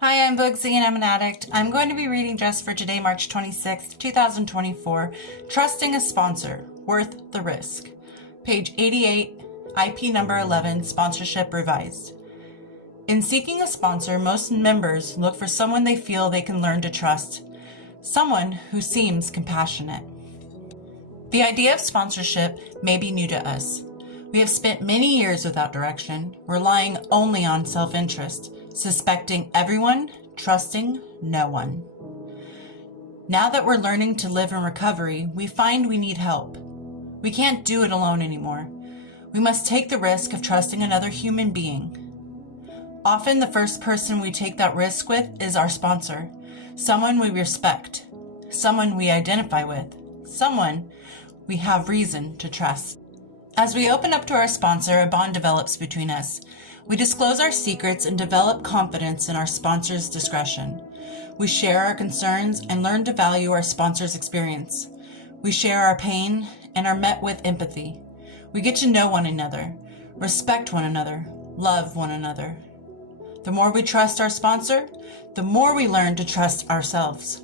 Hi, I'm Boogsy and I'm an addict. I'm going to be reading just for today, March 26th, 2024, Trusting a Sponsor, Worth the Risk. Page 88, IP number 11, Sponsorship Revised. In seeking a sponsor, most members look for someone they feel they can learn to trust, someone who seems compassionate. The idea of sponsorship may be new to us. We have spent many years without direction, relying only on self-interest, suspecting everyone, trusting no one. Now that we're learning to live in recovery, we find we need help. We can't do it alone anymore. We must take the risk of trusting another human being. Often the first person we take that risk with is our sponsor, someone we respect, someone we identify with, someone we have reason to trust. As we open up to our sponsor, a bond develops between us. We disclose our secrets and develop confidence in our sponsor's discretion. We share our concerns and learn to value our sponsor's experience. We share our pain and are met with empathy. We get to know one another, respect one another, love one another. The more we trust our sponsor, the more we learn to trust ourselves.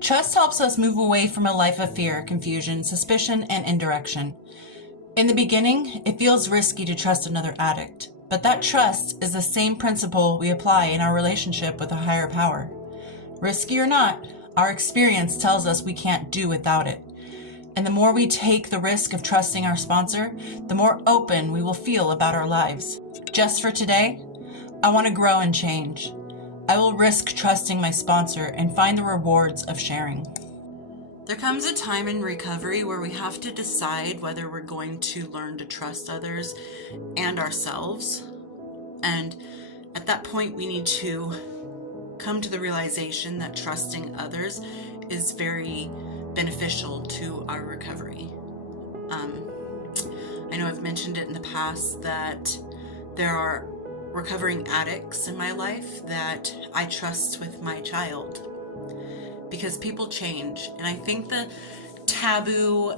Trust helps us move away from a life of fear, confusion, suspicion, and indirection. In the beginning, it feels risky to trust another addict, but that trust is the same principle we apply in our relationship with a higher power. Risky or not, our experience tells us we can't do without it. And the more we take the risk of trusting our sponsor, the more open we will feel about our lives. Just for today, I want to grow and change. I will risk trusting my sponsor and find the rewards of sharing. There comes a time in recovery where we have to decide whether we're going to learn to trust others and ourselves. And at that point, we need to come to the realization that trusting others is very beneficial to our recovery. I know I've mentioned it in the past that there are recovering addicts in my life that I trust with my child. Because people change. And I think the taboo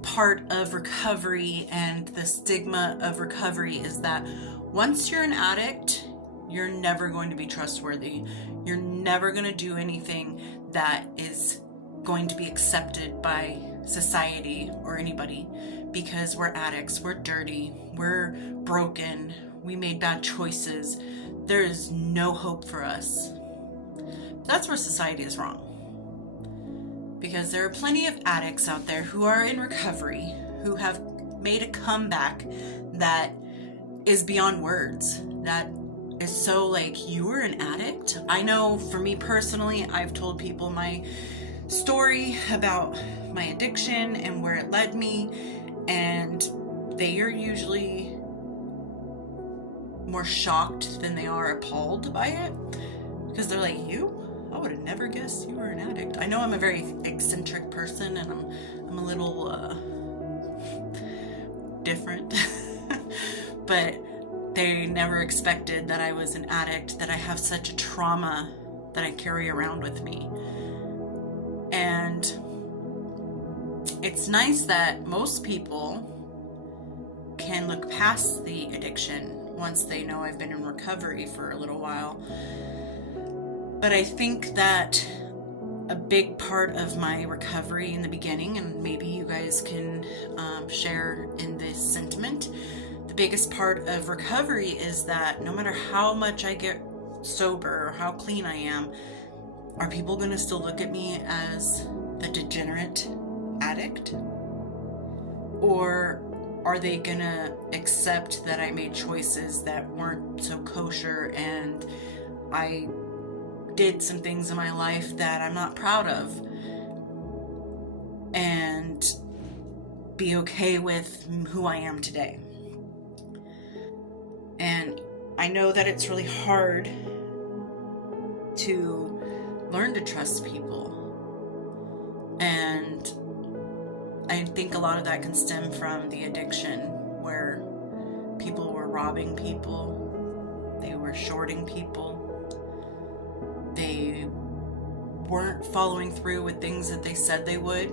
part of recovery and the stigma of recovery is that once you're an addict, you're never going to be trustworthy. You're never going to do anything that is going to be accepted by society or anybody, because we're addicts, we're dirty, we're broken, we made bad choices. There is no hope for us. That's where society is wrong. Because there are plenty of addicts out there who are in recovery, who have made a comeback that is beyond words, that is so like, you were an addict? I know for me personally, I've told people my story about my addiction and where it led me, and they are usually more shocked than they are appalled by it, because they're like, you? I would have never guessed you were an addict. I know I'm a very eccentric person and I'm a little different, but they never expected that I was an addict, that I have such a trauma that I carry around with me. And it's nice that most people can look past the addiction once they know I've been in recovery for a little while. But I think that a big part of my recovery in the beginning, and maybe you guys can share in this sentiment, the biggest part of recovery is that no matter how much I get sober or how clean I am, are people going to still look at me as a degenerate addict? Or are they going to accept that I made choices that weren't so kosher and I did some things in my life that I'm not proud of, and be okay with who I am today? And I know that it's really hard to learn to trust people, and I think a lot of that can stem from the addiction, where people were robbing people, they were shorting people, they weren't following through with things that they said they would,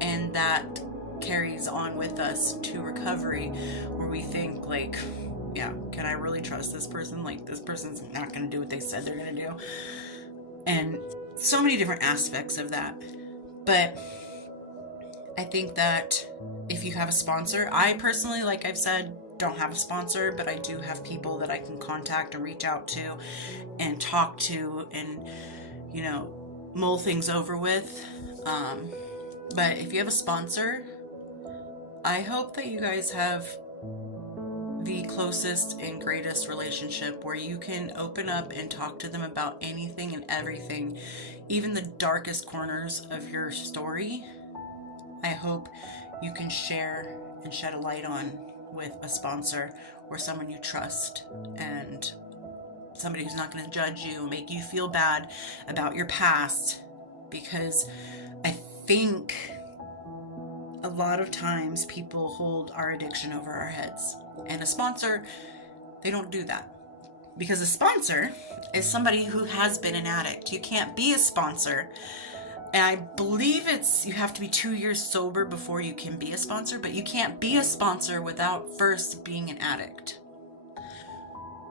and that carries on with us to recovery, where we think like, yeah, can I really trust this person? Like, this person's not going to do what they said they're going to do. And so many different aspects of that. But I think that if you have a sponsor, I personally, like I've said, don't have a sponsor, but I do have people that I can contact or reach out to and talk to and, you know, mull things over with. But if you have a sponsor, I hope that you guys have the closest and greatest relationship where you can open up and talk to them about anything and everything, even the darkest corners of your story. I hope you can share and shed a light on with a sponsor or someone you trust, and somebody who's not going to judge you, make you feel bad about your past, because I think a lot of times people hold our addiction over our heads. And a sponsor, they don't do that. Because a sponsor is somebody who has been an addict. You can't be a sponsor. And I believe you have to be 2 years sober before you can be a sponsor, but you can't be a sponsor without first being an addict.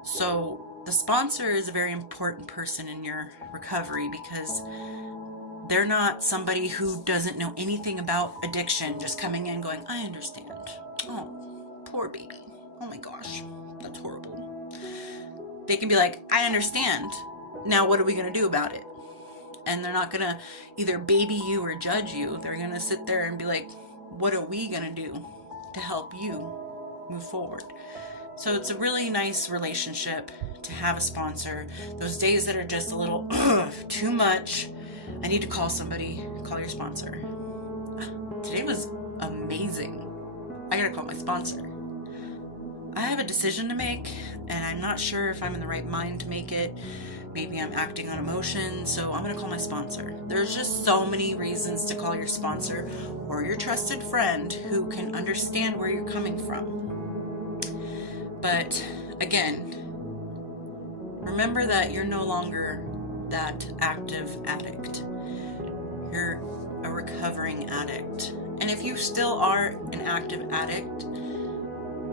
So the sponsor is a very important person in your recovery, because they're not somebody who doesn't know anything about addiction, just coming in going, I understand. Oh, poor baby. Oh my gosh, that's horrible. They can be like, I understand. Now what are we going to do about it? And they're not going to either baby you or judge you. They're going to sit there and be like, what are we going to do to help you move forward? So it's a really nice relationship to have a sponsor. Those days that are just a little too much, I need to call somebody, call your sponsor. Today was amazing. I gotta call my sponsor. I have a decision to make, and I'm not sure if I'm in the right mind to make it. Maybe I'm acting on emotion, so I'm gonna call my sponsor. There's just so many reasons to call your sponsor or your trusted friend who can understand where you're coming from. But again, remember that you're no longer that active addict. You're a recovering addict. And if you still are an active addict,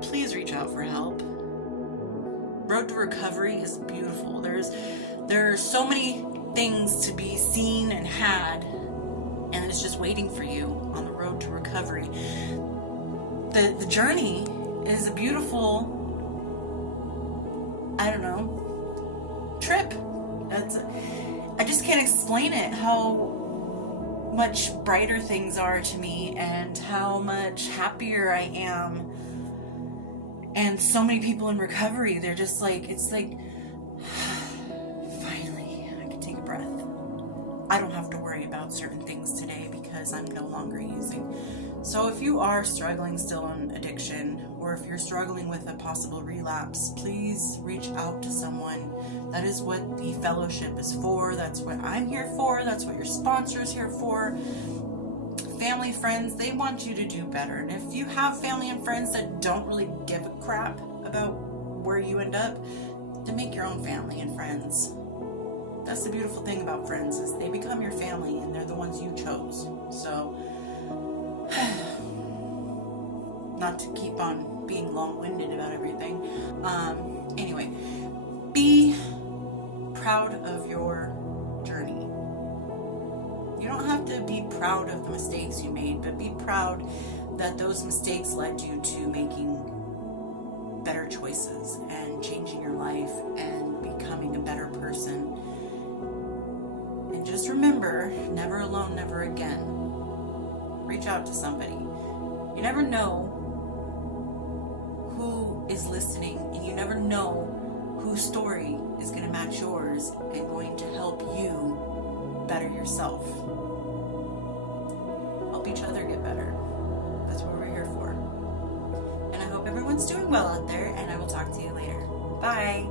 please reach out for help. Road to recovery is beautiful. There are so many things to be seen and had, and it's just waiting for you on the road to recovery. The journey is a beautiful, I don't know, trip. I just can't explain it, how much brighter things are to me and how much happier I am. And so many people in recovery, they're just like, it's like, finally, I can take a breath. I don't have to worry about certain things today because I'm no longer using. So if you are struggling still on addiction, or if you're struggling with a possible relapse, please reach out to someone. That is what the fellowship is for. That's what I'm here for. That's what your sponsor is here for. Family, friends, they want you to do better. And if you have family and friends that don't really give a crap about where you end up, then make your own family and friends. That's the beautiful thing about friends, is they become your family and they're the ones you chose. So, not to keep on being long-winded about everything. Anyway, be proud of your journey. You don't have to be proud of the mistakes you made, but be proud that those mistakes led you to making better choices and changing your life and becoming a better person. And just remember, never alone, never again. Reach out to somebody. You never know who is listening, and you never know whose story is going to match yours and going to help you better yourself. Help each other get better. That's what we're here for. And I hope everyone's doing well out there, and I will talk to you later. Bye.